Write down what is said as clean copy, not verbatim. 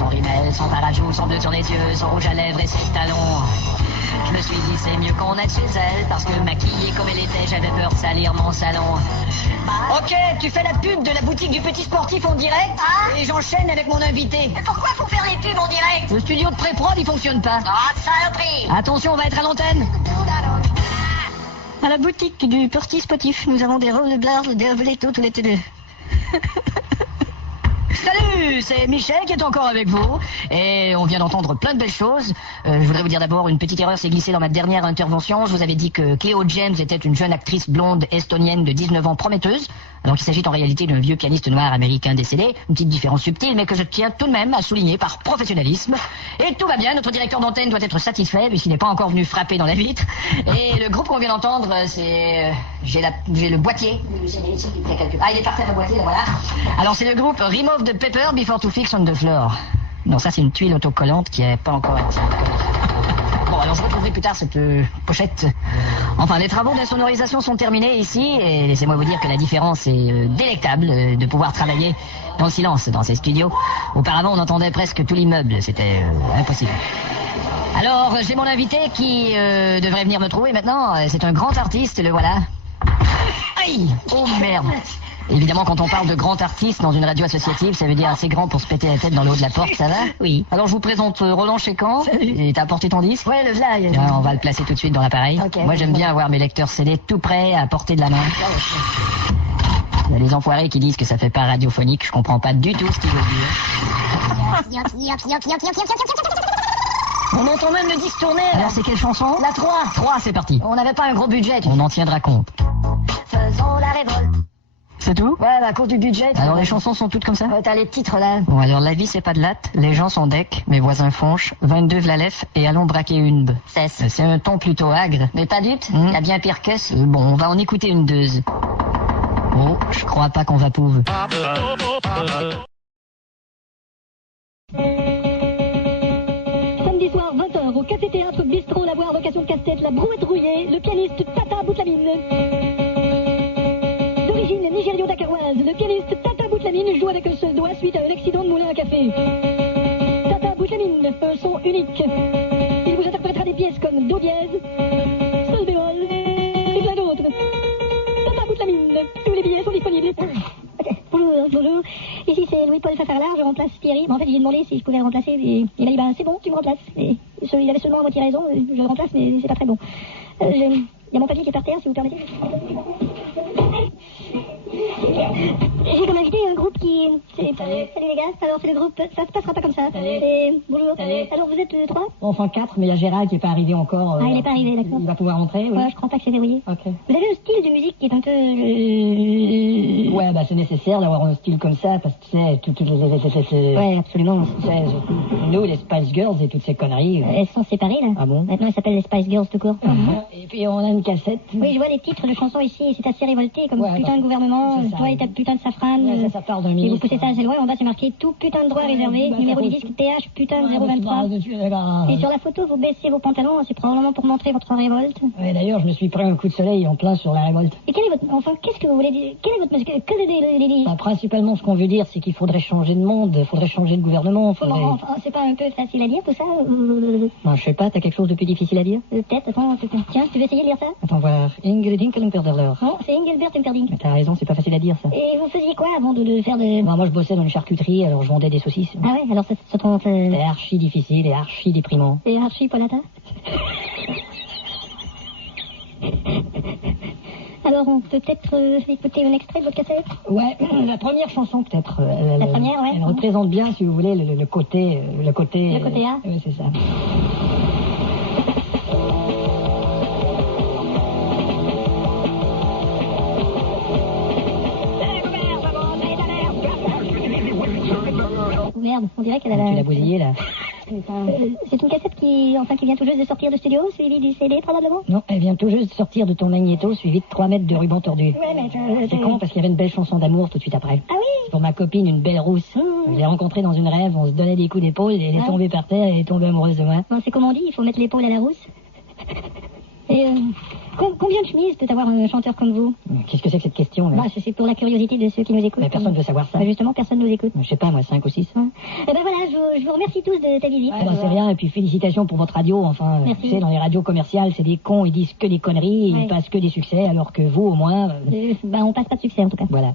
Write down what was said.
son rimel, son parajou, son bleu sur les yeux, son rouge à lèvres et ses talons. Je me suis dit c'est mieux qu'on aille chez elle, parce que maquillée comme elle était, j'avais peur de salir mon salon. Ok, tu fais la pub de la boutique du petit sportif en direct, et j'enchaîne avec mon invité. Mais pourquoi faut faire les pubs en direct? Le studio de pré-prod, il fonctionne pas. Oh, saloperie! Attention, on va être à l'antenne. À la boutique du petit sportif, nous avons des rollerblades, des vélos, tous les télé. Salut, c'est Michel qui est encore avec vous et on vient d'entendre plein de belles choses. Je voudrais vous dire d'abord une petite erreur s'est glissée dans ma dernière intervention. Je vous avais dit que Cleo James était une jeune actrice blonde estonienne de 19 ans prometteuse, alors qu'il s'agit en réalité d'un vieux pianiste noir américain décédé. Une petite différence subtile mais que je tiens tout de même à souligner par professionnalisme. Et tout va bien, notre directeur d'antenne doit être satisfait puisqu'il n'est pas encore venu frapper dans la vitre. Et le groupe qu'on vient d'entendre, c'est... J'ai le boîtier. Ah, il est parti le boîtier, là, voilà. Alors c'est le groupe Remove the Paper Before to Fix on the Floor. Non, ça c'est une tuile autocollante qui n'est pas encore... Bon, alors je retrouverai plus tard cette pochette. Enfin, les travaux d'insonorisation sont terminés ici, et laissez-moi vous dire que la différence est délectable de pouvoir travailler dans le silence dans ces studios. Auparavant, on entendait presque tout l'immeuble, c'était impossible. Alors, j'ai mon invité qui devrait venir me trouver maintenant. C'est un grand artiste, le voilà. Aïe! Oh merde! Évidemment, quand on parle de grand artiste dans une radio associative, ça veut dire assez grand pour se péter la tête dans le haut de la porte, ça va? Oui. Alors je vous présente Roland Chécan. Et t'as apporté ton disque? Ouais, le v'là. On va le placer tout de suite dans l'appareil. Okay, moi, j'aime bien avoir mes lecteurs CD tout prêts à portée de la main. Il y a les enfoirés qui disent que ça fait pas radiophonique. Je comprends pas du tout ce qu'ils veulent dire. On entend même le disque tourner. Alors c'est quelle chanson? La 3. 3, c'est parti. On n'avait pas un gros budget. On en tiendra compte. Faisons la révolte. C'est tout? Ouais, à cause du budget. Alors les chansons sont toutes comme ça? Ouais, t'as les titres là. Bon, alors la vie c'est pas de latte, les gens sont deck, mes voisins fonchent, 22 v'lalef et allons braquer une b. C'est un ton plutôt agre. Mais pas doute, y a bien pire que ça. Bon, on va en écouter une deuxe. Oh, je crois pas qu'on va pouvoir. Samedi soir, 20h, au Café Théâtre Bistrot, la voix vocation de casse-tête, la brouette rouillée, le pianiste Tata Boutlamine. D'origine nigério-dakaroise, le pianiste Tata Boutlamine joue avec un seul doigt suite à un accident de moulin à café. Tata Boutlamine, un son unique. Il vous interprétera des pièces comme Do dièse, Sol bémol et plein d'autres. Tata Boutlamine, tous les billets sont disponibles. Bonjour. Ici c'est Louis-Paul Fafarlard, je remplace Thierry. Mais en fait j'ai demandé si je pouvais le remplacer et il m'a dit c'est bon, tu me remplaces. Et il avait seulement à moitié raison, je le remplace mais c'est pas très bon. Il y a mon papier qui est par terre si vous permettez. J'ai comme invité un groupe qui... Salut les gars, alors c'est le groupe... Ça se passera pas comme ça. Bonjour. Alors vous êtes 3? Enfin 4, mais il y a Gérald qui est pas arrivé encore. Ah, il est pas arrivé, d'accord. Il va pouvoir entrer, oui. Ouais, je crois pas que c'est verrouillé. Ok. Vous avez un style de musique qui est un peu... Ouais, bah c'est nécessaire d'avoir un style comme ça, parce que tu sais, Ouais, absolument. Nous, les Spice Girls et toutes ces conneries... Elles sont séparées, là. Ah bon? Maintenant, elles s'appellent les Spice Girls tout court. Et puis on a une cassette. Oui, je vois les titres de chansons ici, et c'est assez révolté, comme ouais, putain de gouvernement, ça, toi et ta putain de safran. Ouais, ça part d'un et ministre. vous poussez ça assez loin, en bas c'est marqué tout putain de droit réservé, numéro du disque TH putain 023. Et sur la photo, vous baissez vos pantalons, c'est probablement pour montrer votre révolte. Ouais, d'ailleurs, je me suis pris un coup de soleil en plein sur la révolte. Et quel est votre... Enfin, qu'est-ce que vous voulez dire? Quel est votre... Bah, principalement, ce qu'on veut dire, c'est qu'il faudrait changer de monde, faudrait changer de gouvernement, faudrait... Enfin, c'est pas un peu facile à dire, tout ça Ben, je sais pas, t'as quelque chose de plus difficile à dire? Peut-être, attends, tiens, tu veux essayer de lire ça? Attends, voir. Ingeldinkelenkperderler. Non, c'est Engelbert Humperdinck. Mais t'as raison, c'est pas facile à dire, ça. Et vous faisiez quoi avant de faire de... Ben, moi, je bossais dans une charcuterie, alors je vendais des saucisses. Ah ouais, alors ça tombe... C'était archi difficile et archi déprimant. Et archi polata. Alors, on peut peut-être écouter un extrait de votre cassette? Ouais, la première chanson, peut-être. La première, ouais. Elle représente bien, si vous voulez, le côté... Le côté A? Oui, c'est ça. Merde, on dirait qu'elle a la... Tu l'as bousillé, là. C'est une cassette qui vient tout juste de sortir de studio, suivie du CD, probablement? Non, elle vient tout juste de sortir de ton magnéto, suivie de 3 mètres de ruban tordu. Ouais, mais... C'est con, parce qu'il y avait une belle chanson d'amour tout de suite après. Ah oui? Pour ma copine, une belle rousse. Je l'ai rencontrée dans une rêve, on se donnait des coups d'épaule, et elle est tombée par terre, et elle est tombée amoureuse de moi. Bon, c'est comme on dit, il faut mettre l'épaule à la rousse. Et Combien de chemises peut avoir un chanteur comme vous? Qu'est-ce que c'est que cette question, là? Bah, c'est pour la curiosité de ceux qui nous écoutent. Mais personne ne veut savoir ça. Bah, justement, personne nous écoute. Je sais pas, moi, 5 ou 6. Eh ben voilà, je vous remercie tous de ta visite. C'est rien, et puis félicitations pour votre radio, enfin, Merci. tu sais, dans les radios commerciales, c'est des cons, ils disent que des conneries, et ils passent que des succès, alors que vous, au moins... Bah, on passe pas de succès, en tout cas. Voilà.